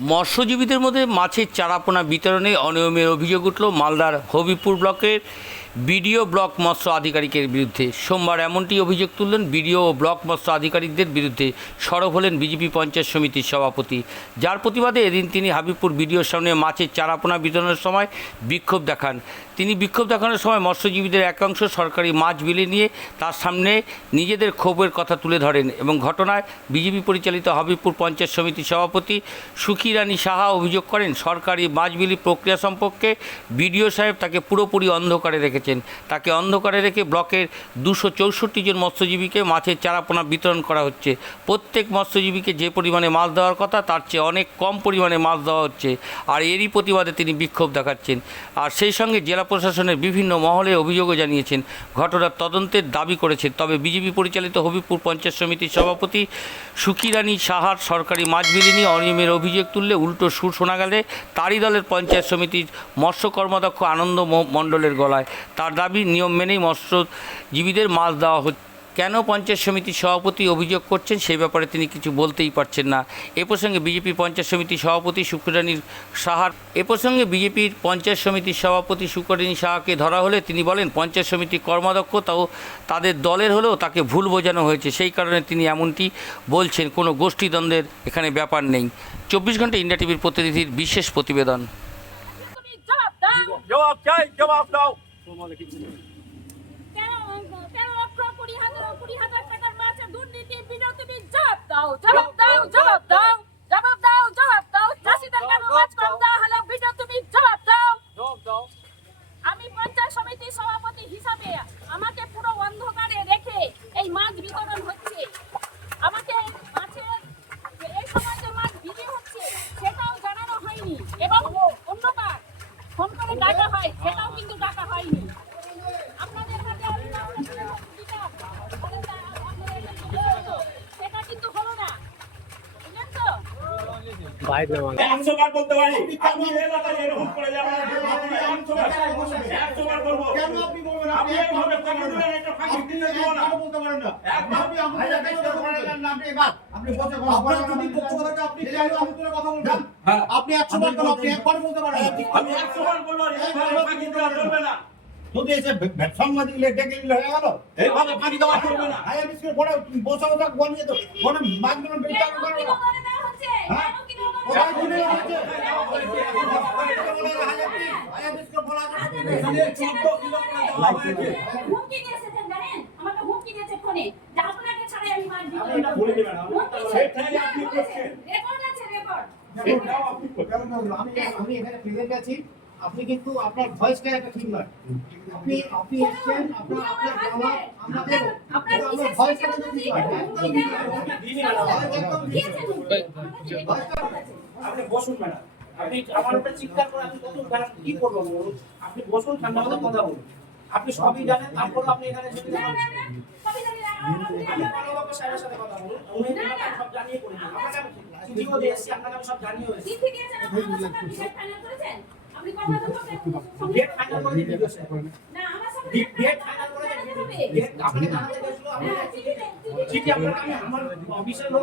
মৎস্যজীবীদের মধ্যে মাছের চারাপোনা বিতরণে অনিয়মের অভিযোগ উঠল মালদার হবিপুর ব্লকের বিডিও ব্লক মৎস্য আধিকারিকের বিরুদ্ধে। সোমবার এমনটি অভিযোগ তুললেন বিডিও ও ব্লক মৎস্য আধিকারিকদের বিরুদ্ধে সরব হলেন বিজেপি পঞ্চায়েত সমিতির সভাপতি। যার প্রতিবাদে এদিন তিনি হাবিবপুর বিডিওর সামনে মাছের চারাপোনা বিতরণের সময় বিক্ষোভ দেখান। তিনি বিক্ষোভ দেখানোর সময় মৎস্যজীবীদের একাংশ সরকারি মাছ বিলি নিয়ে তার সামনে নিজেদের ক্ষোভের কথা তুলে ধরেন এবং ঘটনায় বিজেপি পরিচালিত হাবিবপুর পঞ্চায়েত সমিতির সভাপতি সুখী রানী সাহা অভিযোগ করেন, সরকারি মাছ বিলি প্রক্রিয়া সম্পর্কে বিডিও সাহেব তাকে পুরোপুরি অন্ধকারে রেখেছেন। তাকে অন্ধকারে রেখে ব্লকের দুশো চৌষট্টি জন মৎস্যজীবীকে মাছের চারাপোনা বিতরণ করা হচ্ছে। প্রত্যেক মৎস্যজীবীকে যে পরিমাণে মাছ দেওয়ার কথা, তার চেয়ে অনেক কম পরিমাণে মাছ দেওয়া হচ্ছে। আর এরই প্রতিবাদে তিনি বিক্ষোভ দেখাচ্ছেন। আর সেই সঙ্গে জেলা প্রশাসনের বিভিন্ন মহলে অভিযোগও জানিয়েছেন। ঘটনার তদন্তের দাবি করেছেন। তবে বিজেপি পরিচালিত হবিপুর পঞ্চায়েত সমিতির সভাপতি সুকিরানী সাহার সরকারি মাছ বিলি নিয়ে অনিয়মের অভিযোগ তুললে উল্টো সুর শোনা গেলে তারই দলের পঞ্চায়েত সমিতির মৎস্য কর্মদক্ষ আনন্দ মণ্ডলের গলায়। তার দাবি, নিয়ম মেনেই মৎস্যজীবীদের মাছ দেওয়া হচ্ছে। কেন পঞ্চায়েত সমিতির সভাপতি অভিযোগ করছেন? সেই ব্যাপারে তিনি কিছু বলতেই পারছেন না। এ প্রসঙ্গে বিজেপি পঞ্চায়েত সমিতির সভাপতি শুক্রানী সাহার, এ প্রসঙ্গে বিজেপির পঞ্চায়েত সমিতির সভাপতি শুক্রানী সাহাকে ধরা হলে তিনি বলেন, পঞ্চায়েত সমিতির কর্মাধ্যক্ষ তাও তাদের দলের হলেও তাকে ভুল বোঝানো হয়েছে। সেই কারণে তিনি এমনটি বলছেন। কোনো গোষ্ঠীদ্বন্দ্বের এখানে ব্যাপার নেই। চব্বিশ ঘণ্টা ইন্ডিয়া টিভির প্রতিনিধির বিশেষ প্রতিবেদন। জবাব চাই, জবাব দাও। 好，我真的 একশো বার বলতে পারি আপনি এলাকায় এরকম করে যাবেন আপনি একশো বার একশো বার বলব কেন আপনি বলবেন? আপনি এইভাবে ফাঁকি দিলেন, ফাঁকি দিলে দিব না। বলতে পারেন না? একদম। আপনি করেন না, আপনি এবার। আপনি বসে কথা বলেন, আপনি বক্তব্য থাকে আপনি এই আমি তুলে কথা বলবেন। হ্যাঁ। আপনি একশো বার? আপনি একবার বলতে পারেন না। আমি একশো বার বলব এইভাবে ফাঁকি দেওয়া চলবে না যদি এসে ভে- ভে- সাংবাদিক ডেকে হয়ে গেল। এইভাবে ফাঁকি দেওয়া চলবে না পড়ে বসে বসে বলিয়ে তো কোনো করবে না। হচ্ছে হ্যাঁ? হুমকি দিয়েছে জানেন? আমাকে হুমকি দিয়েছে ফোনে যে আপনাকে ছাড়াই আমি মার দিব। আপনি এটা বলে দেবেন, আপনি হুমকি দিয়েছে। সেটাই আপনি করছেন। রেকর্ড আছে, রেকর্ড। সেটাও আপনি করছেন। কেন বলব? আমি আমি এখানে প্রেজেন্ট আছি আপনি কিন্তু আপনার ভয়েসটা একটা ঠিক নয় আপনি আপনি এসেছেন আপনার আপনার জবাব আমরা দেবো আপনার ভয়েসটা কিন্তু ঠিক নয় একদম ঠিক নয়। আপনি বসুন ম্যাডাম। আপনি আমার উপরে চিৎকার করে আপনি বসুন ম্যাডাম কি করব বলুন? আপনি বসুন ঠান্ডা মাথায় কথা বলুন। আপনি সবই জানেন তারপর আপনি এখানে এসে জানেন। ভালোভাবে সাহেবের সাথে কথা বলুন। উনি আমাকে সব জানিয়ে করেছেন আপনাকে আমি চিঠিও দিয়ে আপনাকে আমি সব জানিয়ে এসেছি চিঠি দিয়েছেন, আপনার সাথে আপনি ফাইনাল করেছেন? আপনি কথা তো বলছেন, ডেট ফাইনাল করে দিন ভিডিও স্যার না, আমার সাথে ডেট ডেট ফাইনাল করে দিন। ডেট আপনাকে জানাতে গেছিল আপনি চিঠি দেন, চিঠি চিঠি আপনাকে আমি আমার অফিসের লোক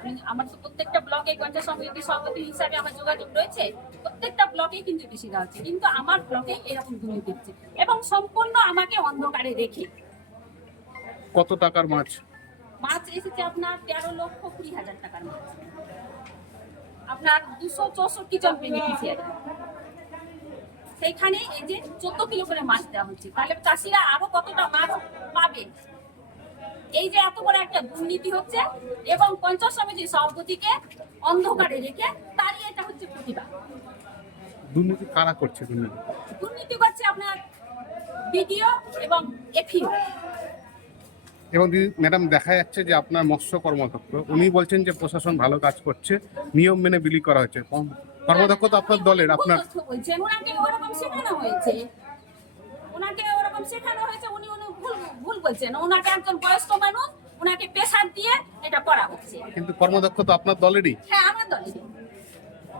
আমি আমার তো প্রত্যেকটা ব্লকে পঞ্চায়েত সমিতির সভাপতি হিসাবে আমার যোগাযোগ রয়েছে প্রত্যেকটা ব্লকে কিন্তু বেশি হচ্ছে কিন্তু আমার ব্লকে এরকম দুর্নীতি হচ্ছে এবং সম্পূর্ণ আমাকে অন্ধকারে রেখে কত টাকার মাছ? মাছ এসেছে আপনার তেরো লক্ষ কুড়ি হাজার টাকার মাছ। আপনার দুশো চৌষট্টি জন বেনিফিসিয়ারি সেইখানে এই যে চোদ্দ কিলো করে মাছ দেওয়া হচ্ছে তাহলে চাষিরা আরও কতটা মাছ পাবে? এই যে এত বড় একটা দুর্নীতি হচ্ছে এবং পঞ্চায়েত সমিতির সভাপতিকে অন্ধকারে রেখে তারই এটা হচ্ছে প্রতিবাদ। দুর্নীতি কারা করছে দুর্নীতি? দুর্নীতি করছে আপনার বিডিও এবং এফিও এবং দিদি ম্যাডাম দেখা যাচ্ছে যে আপনার মৎস্য কর্মদক্ষ উনি বলছেন যে প্রশাসন ভালো কাজ করছে নিয়ম মেনে বিলি করা হচ্ছে কম- কর্মদক্ষ তো আপনার দলের আপনার বলছেন ওনাকে ওরকম শেখানো হয়েছে ওনাকে ওরকম শেখানো হয়েছে উনি উনি ভুল ভুল বলছেন। ওনাকে একজন বয়স্ক মানুষ ওনাকে প্রেশার দিয়ে এটা করা হচ্ছে। কিন্তু কর্মদক্ষ তো আপনার দলেরই। হ্যাঁ আমার দলে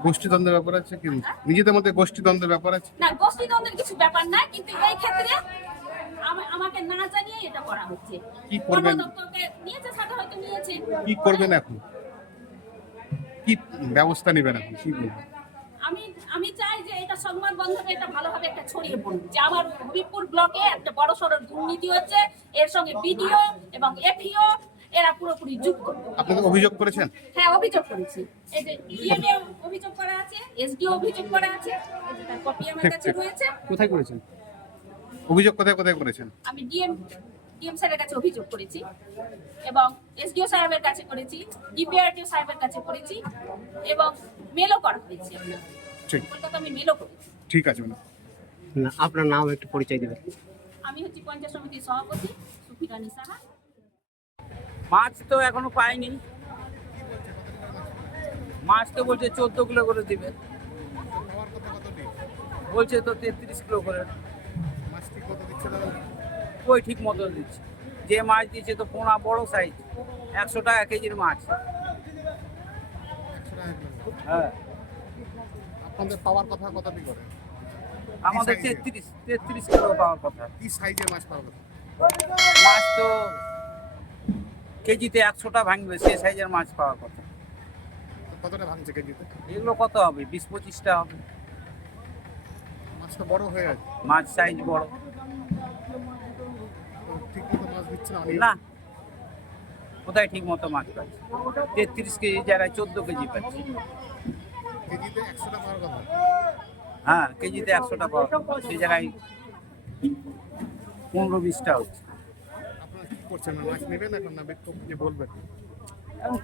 গোষ্ঠীদ্বন্দ্বের ব্যাপার আছে কিন্তু নিজেদের মধ্যে গোষ্ঠীদ্বন্দ্বের ব্যাপার আছে? না গোষ্ঠীদ্বন্দ্বের কিছু ব্যাপার না কিন্তু এই ক্ষেত্রে আমা- আমাকে না জানিয়ে এটা করা হচ্ছে। কি করবেন? নিয়েছে সাথে হয়তো নিয়েছে। কি করবেন এখন? কি ব্যবস্থা নেবেন এখন? কি বলবেন আমি আমি চাই যে এটা সংবাদ বন্ধনে এটা ভালোভাবে একটা ছড়িয়ে পড়ুক। যে আমার হবিপুর ব্লকে একটা বড় সড়ো দুর্নীতি হচ্ছে এর সঙ্গে বিডিও এবং এফিও এরা পুরোপুরি যুক্ত। আপনাদের অভিযোগ করেছেন? হ্যাঁ অভিযোগ করেছি। এই যে অভিযোগ করা আছে এসডিও অভিযোগ করা আছে এই যে তার কপি আমার কাছে রয়েছে। কোথায় করেছেন? অভিযোগ কোথায় কোথায় করেছেন? আমি ডিএম ডিএম স্যারের কাছে অভিযোগ করেছি এবং এসডিও সাহেবের কাছে করেছি ডিপিআরটিও সাহেবের কাছে করেছি এবং মেলও করা হয়েছে। কলকাতা আমি মেলও করেছি। ঠিক আছে না, আপনার নাম একটু পরিচয় দেবেন। আমি হচ্ছি পঞ্চায়েত সমিতির সভাপতি সুফিরানি সাহা মাছ তো এখনও পাইনি। মাছ তো বলছে চোদ্দ কিলো করে দিবে। বলছে তো তেত্রিশ কিলো করে। মাছ ঠিক মতো দিচ্ছে কই ঠিক মতো দিচ্ছে যে মাছ দিচ্ছে তো পোনা বড় সাইজ একশো টাকা কেজির মাছ। হ্যাঁ। আপনাদের পাওয়ার কথা কতটি করে? আমাদের তেত্রিশ তেত্রিশ কিলো পাওয়ার কথা। কি সাইজের মাছ পাওয়ার কথা? মাছ তো কেজিতে একশোটা ভাঙবে সে সাইজের মাছ পাওয়ার কথা। কতটা ভাঙছে কেজিতে? এগুলো কত হবে? বিশ পঁচিশটা হবে। মাছটা বড় হয়ে আছে। মাছ সাইজ বড় তো ঠিক মতো মাছ দিচ্ছে না না। কোথায় ঠিক মতো মাছ পাচ্ছি? তেত্রিশ কেজি জায়গায় চোদ্দ কেজি পাচ্ছি। হ্যাঁ কেজিতে একশোটা পাওয়া সেই জায়গায় পনেরো বিশটা হচ্ছে। আপনারা কি করছেন মাছ নেবেন এখন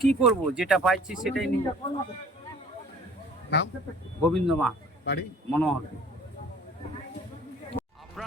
কি করব? যেটা পাইছি সেটাই নিব। নাম? গোবিন্দ মা। বাড়ি? মনোহর।